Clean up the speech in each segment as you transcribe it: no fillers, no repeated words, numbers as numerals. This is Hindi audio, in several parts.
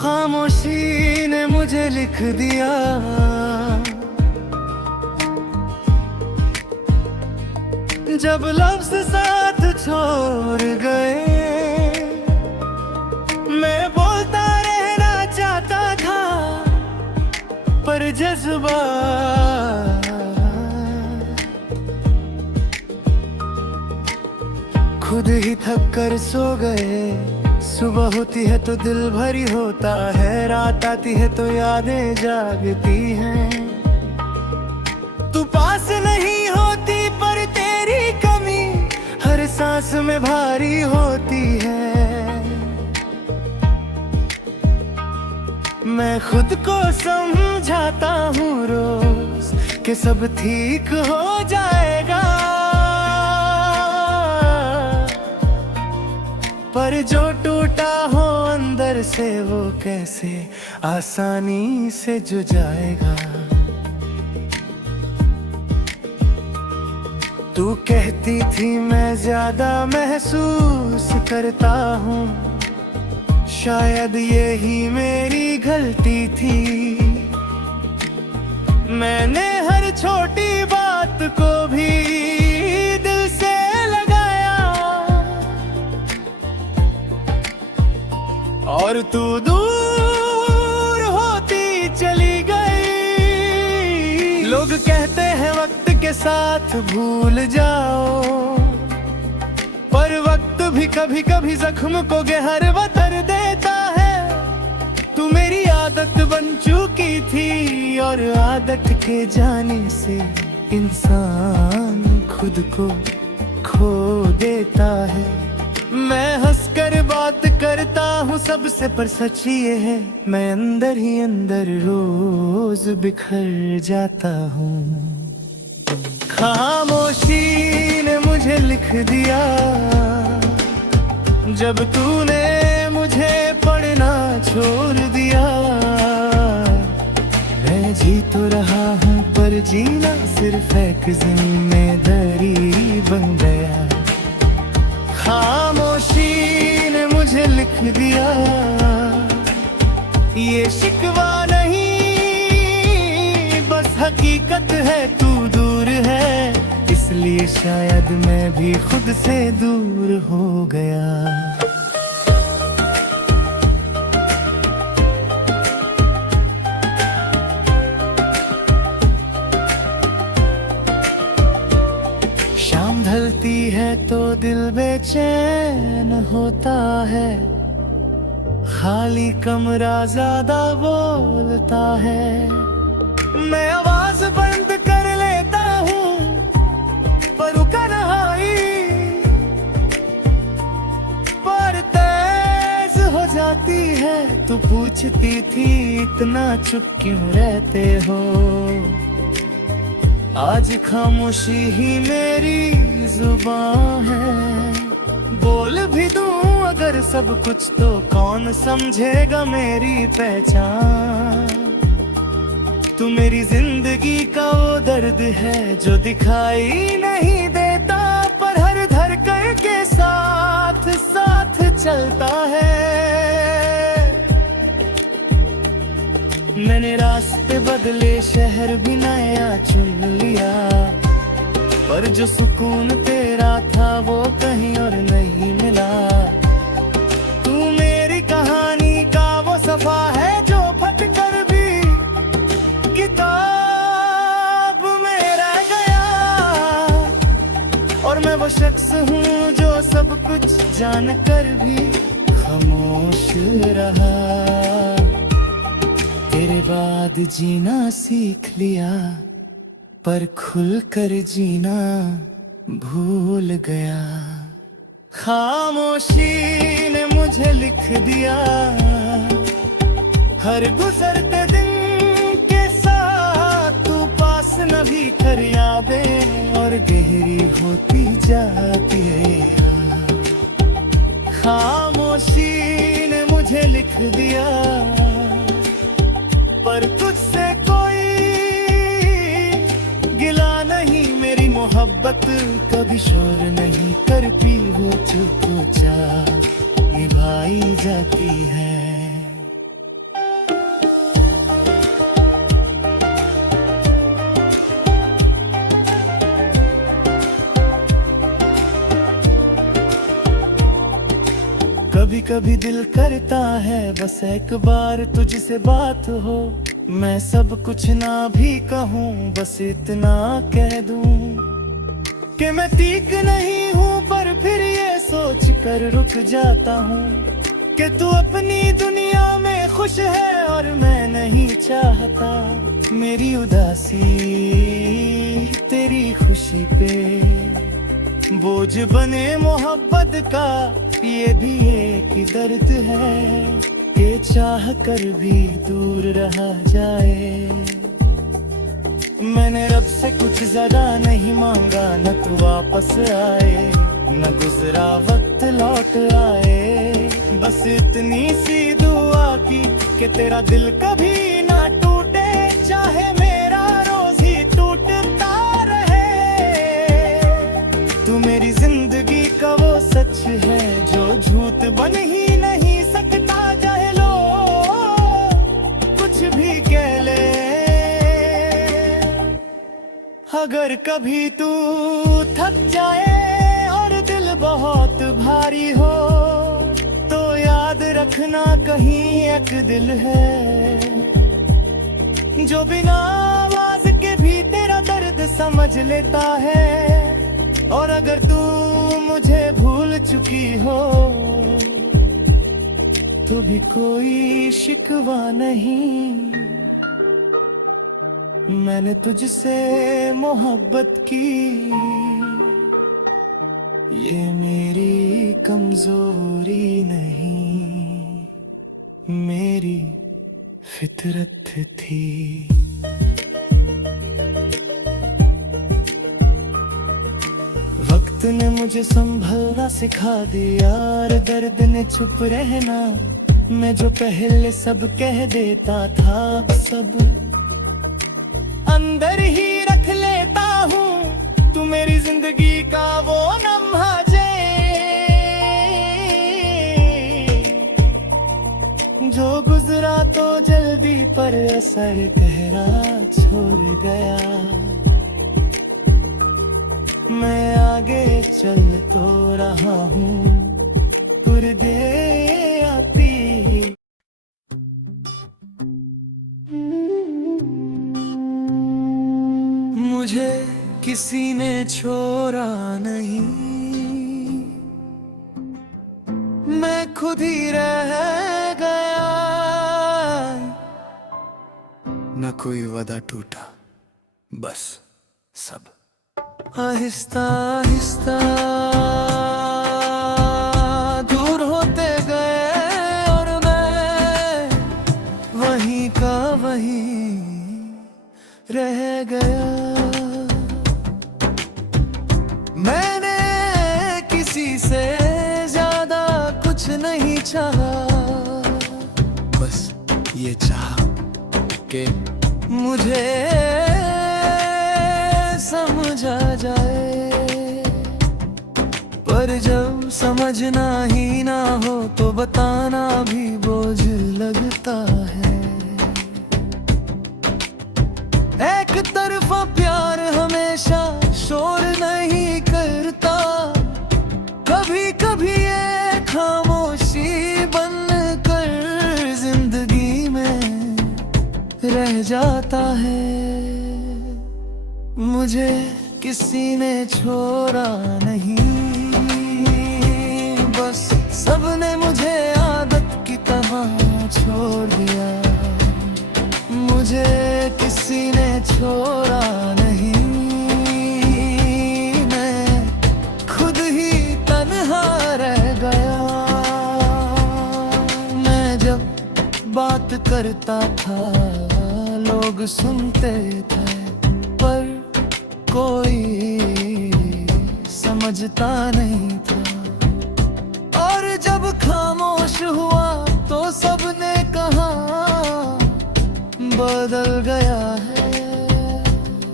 खामोशी ने मुझे लिख दिया। जब लफ्ज़ साथ छोड़ गए, मैं बोलता रहना चाहता था, पर जज्बा खुद ही थक कर सो गए। सुबह होती है तो दिल भरी होता है, रात आती है तो यादें जागती हैं। तू पास नहीं होती पर तेरी कमी हर सांस में भारी होती है। मैं खुद को समझाता हूँ रोज कि सब ठीक हो जाएगा, पर जो टूटा हो अंदर से वो कैसे आसानी से जुड़ जाएगा। तू कहती थी मैं ज्यादा महसूस करता हूँ, शायद यही मेरी गलती थी। मैंने हर छोटी बात को भी दिल से लगाया, और तू दूर होती चली गई। लोग कहते हैं वक्त के साथ भूल जाओ, पर वक्त भी कभी कभी जख्म को गहर बदल देता है। तू मेरी आदत बन चुकी थी, और आदत के जाने से इंसान खुद को खो देता है। मैं हंसकर बात करता हूँ सबसे, पर सच ये है मैं अंदर ही अंदर रोज बिखर जाता हूँ। खामोशी ने मुझे लिख दिया, जब तूने मुझे पढ़ना छोड़ दिया। मैं जी तो रहा हूँ पर जीना सिर्फ एक जिम्मेदारी बन गया। खामोशी ने मुझे लिख दिया, ये शिकवा नहीं बस हकीकत है। तू दूर है इसलिए शायद मैं भी खुद से दूर हो गया। शाम ढलती है तो दिल बेचैन होता है, खाली कमरा ज्यादा बोलता है। मैं आवाज बंद कर लेता हूँ पर तन्हाई पर तेज हो जाती है। तू पूछती थी इतना चुप क्यों रहते हो, आज खामोशी ही मेरी जुबान है। बोल भी दूं अगर सब कुछ तो कौन समझेगा मेरी पहचान। तू मेरी जिंदगी का वो दर्द है जो दिखाई नहीं देता, पर हर धड़कन के साथ साथ चलता है। मैंने रास्ते बदले, शहर भी नया चुन लिया, पर जो सुकून तेरा था वो कहीं और नहीं मिला। तू मेरी कहानी का वो सफा है जो फट कर भी किताब में रह गया, और मैं वो शख्स हूँ जो सब कुछ जान कर भी खामोश रहा। तेरे बाद जीना सीख लिया, पर खुल कर जीना भूल गया। खामोशी ने मुझे लिख दिया, हर गुजरते दिन के साथ तू पास न भी कर यादें और गहरी होती जाती है। खामोशी ने मुझे लिख दिया, पर तुझसे कोई गिला नहीं। मेरी मोहब्बत कभी शोर नहीं करती, वो चुपचाप निभाई जाती है। कभी दिल करता है बस एक बार तुझसे बात हो। मैं सब कुछ ना भी कहूँ, बस इतना कह दूँ कि मैं ठीक नहीं हूँ, पर फिर ये सोच कर रुक जाता हूँ कि तू अपनी दुनिया में खुश है और मैं नहीं चाहता मेरी उदासी तेरी खुशी पे बोझ बने। मोहब्बत का ये भी एक दर्द है कि चाह कर भी दूर रहा जाए। मैंने रब से कुछ ज्यादा नहीं मांगा, न तू वापस आए न गुजरा वक्त लौट आए। बस इतनी सी दुआ की कि तेरा दिल कभी ना टूटे, चाहे मेरा रोज ही टूटता रहे। तू मेरी जिंदगी का वो सच है जो झूठ बन ही नहीं सकता, चाहे लो कुछ भी कह ले। अगर कभी तू थक जाए और दिल बहुत भारी हो, तो याद रखना कहीं एक दिल है जो बिना आवाज के भी तेरा दर्द समझ लेता है। और अगर तू मुझे भूल चुकी हो तो भी कोई शिकवा नहीं, मैंने तुझसे मोहब्बत की, ये मेरी कमजोरी नहीं, मेरी फितरत थी। वक्त ने मुझे संभलना सिखा दिया और दर्द ने चुप रहना। मैं जो पहले सब कह देता था सब अंदर ही रख लेता हूँ। तू मेरी जिंदगी का वो लम्हा जो गुजरा तो जल्दी पर असर गहरा छोड़ गया। मैं आगे चल तो रहा हूँ पर्दे आती। मुझे किसी ने छोड़ा नहीं, मैं खुद ही रह गया। न कोई वादा टूटा, बस सब आहिस्ता आहिस्ता दूर होते गए और मैं वहीं का वहीं रह गया। मैंने किसी से ज्यादा कुछ नहीं चाहा, बस ये चाहा कि मुझे समझ आ जाए। पर जब समझना ही ना हो तो बताना भी बोझ लगता है। एक तरफा प्यार हमेशा शोर नहीं करता, कभी कभी ये खामोशी बन कर जिंदगी में रह जाता है। मुझे किसी ने छोड़ा नहीं, बस सबने मुझे आदत की तरह छोड़ दिया। मुझे किसी ने छोड़ा नहीं, मैं खुद ही तन्हा रह गया। मैं जब बात करता था लोग सुनते थे, पर कोई समझता नहीं था। और जब खामोश हुआ तो सबने कहा बदल गया है।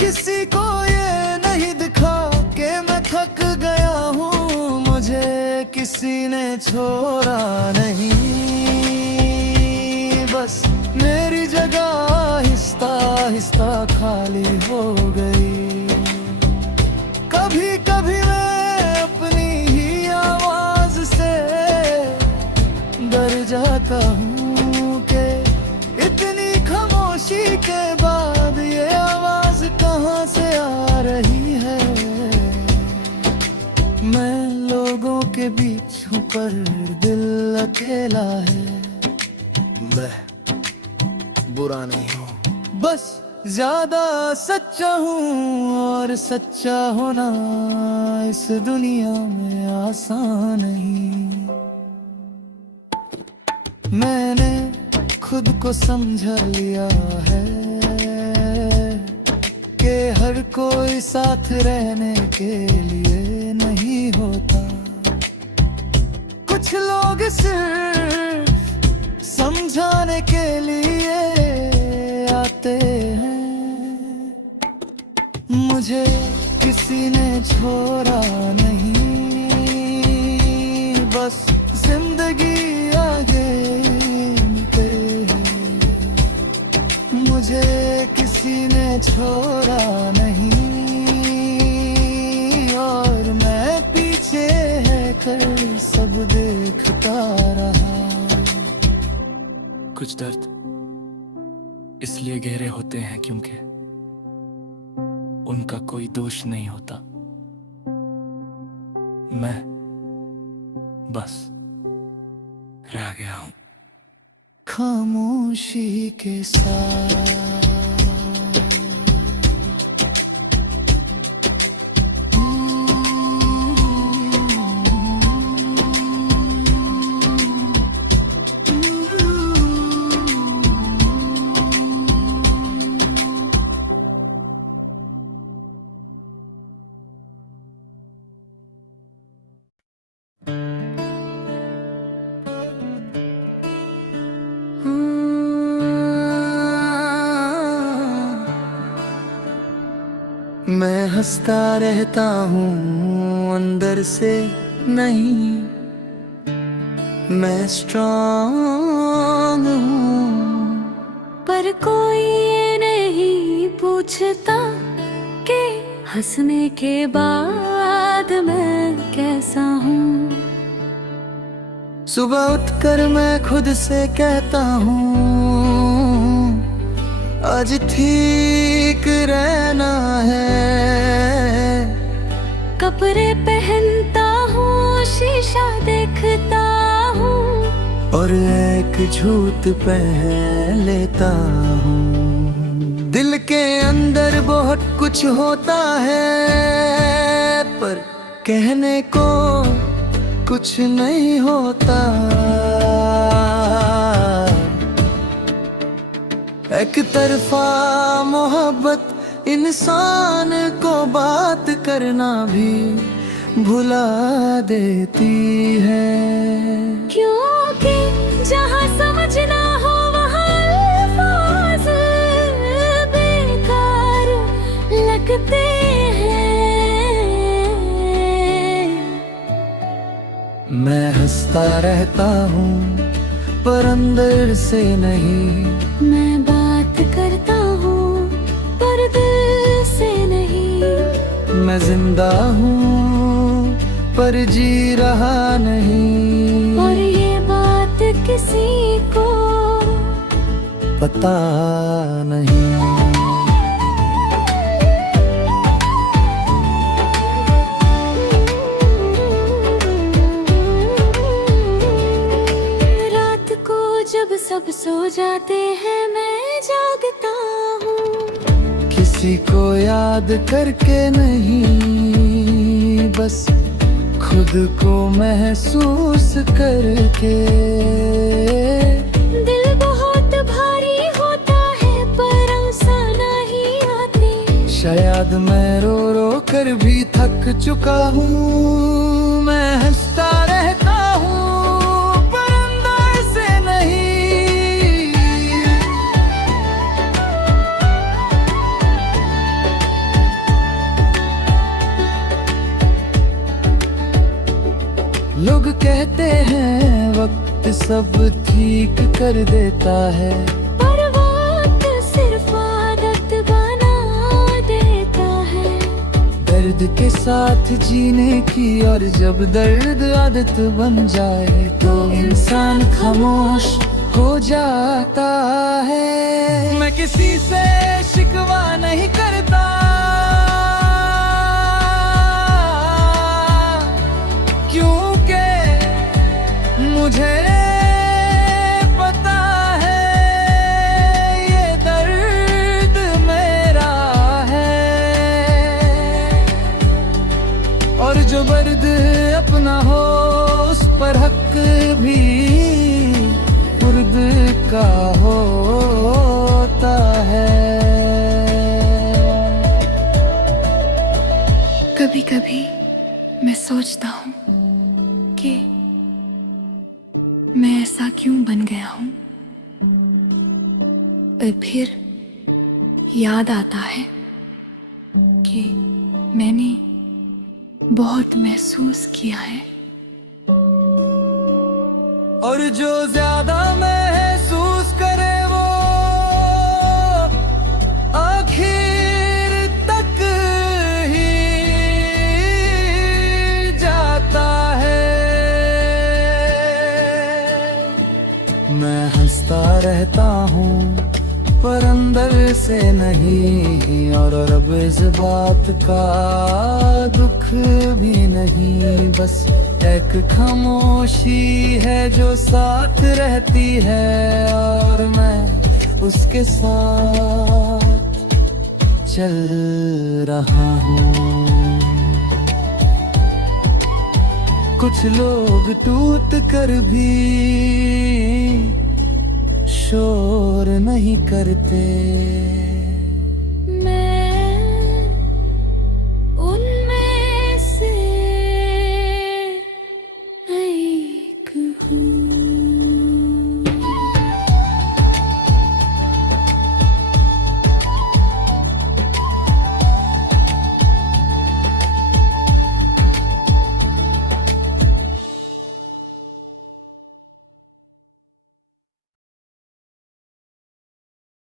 किसी को ये नहीं दिखा कि मैं थक गया हूँ। मुझे किसी ने छोड़ा नहीं, बस मेरी जगह आहिस्ता आहिस्ता खाली हो गई। कभी कभी मैं अपनी ही आवाज से इतनी खामोशी के बाद ये आवाज कहाँ से आ रही है। मैं लोगों के बीच हूँ पर दिल अकेला है। मैं बुरा नहीं हूँ, बस ज्यादा सच्चा हूँ, और सच्चा होना इस दुनिया में आसान नहीं। मैंने खुद को समझा लिया है कि हर कोई साथ रहने के लिए नहीं होता। कुछ लोग सिर्फ समझाने के लिए आते हैं। मुझे किसी ने छोड़ा नहीं, बस जिंदगी आगे मुझे किसी ने छोड़ा नहीं, और मैं पीछे है कर सब देखता रहा। कुछ दर्द इसलिए गहरे होते हैं क्योंकि उनका कोई दोष नहीं होता। मैं बस रह गया हूं खामोशी के साथ। मैं हंसता रहता हूँ अंदर से नहीं, मैं स्ट्रांग हूँ, पर कोई ये नहीं पूछता कि हंसने के बाद मैं कैसा हूँ। सुबह उठकर मैं खुद से कहता हूँ आज ठीक रहना है। कपड़े पहनता हूँ, शीशा देखता हूँ, और एक झूठ पहन लेता हूँ। दिल के अंदर बहुत कुछ होता है पर कहने को कुछ नहीं होता। एक तरफा मोहब्बत इंसान को बात करना भी भुला देती है। क्योंकि जहाँ समझना हो वहाँ अल्फाज बेकार लगते हैं। मैं हंसता रहता हूँ पर अंदर से नहीं, मैं बात करता हूँ पर दिल से नहीं। मैं जिंदा हूँ पर जी रहा नहीं, और ये बात किसी को पता नहीं। जब सब सो जाते हैं मैं जागता हूँ। किसी को याद करके नहीं, बस खुद को महसूस करके। दिल बहुत भारी होता है पर अफसाना ही आते। शायद मैं रो रो कर भी थक चुका हूँ। मैं हंसता रहता हूँ पर अंदर से नहीं। लोग कहते हैं वक्त सब ठीक कर देता है, पर वक्त सिर्फ आदत बना देता है। दर्द के साथ जीने की, और जब दर्द आदत बन जाए तो इंसान खामोश हो जाता है। मैं किसी से शिकवा नहीं करता, क्योंकि मुझे पता है ये दर्द मेरा है। और जो दर्द अपना हो उस पर हक भी मुर्द का होता है। कभी कभी मैं सोचता हूँ कि मैं ऐसा क्यों बन गया हूँ। और फिर याद आता है कि मैंने बहुत महसूस किया है। और जो ज्यादा महसूस करे वो आखिर तक ही जाता है। मैं हंसता रहता हूँ पर अंदर से नहीं, और अब इस बात का दुख भी नहीं। बस एक खामोशी है जो साथ रहती है, और मैं उसके साथ चल रहा हूँ। कुछ लोग टूट कर भी शोर नहीं करते।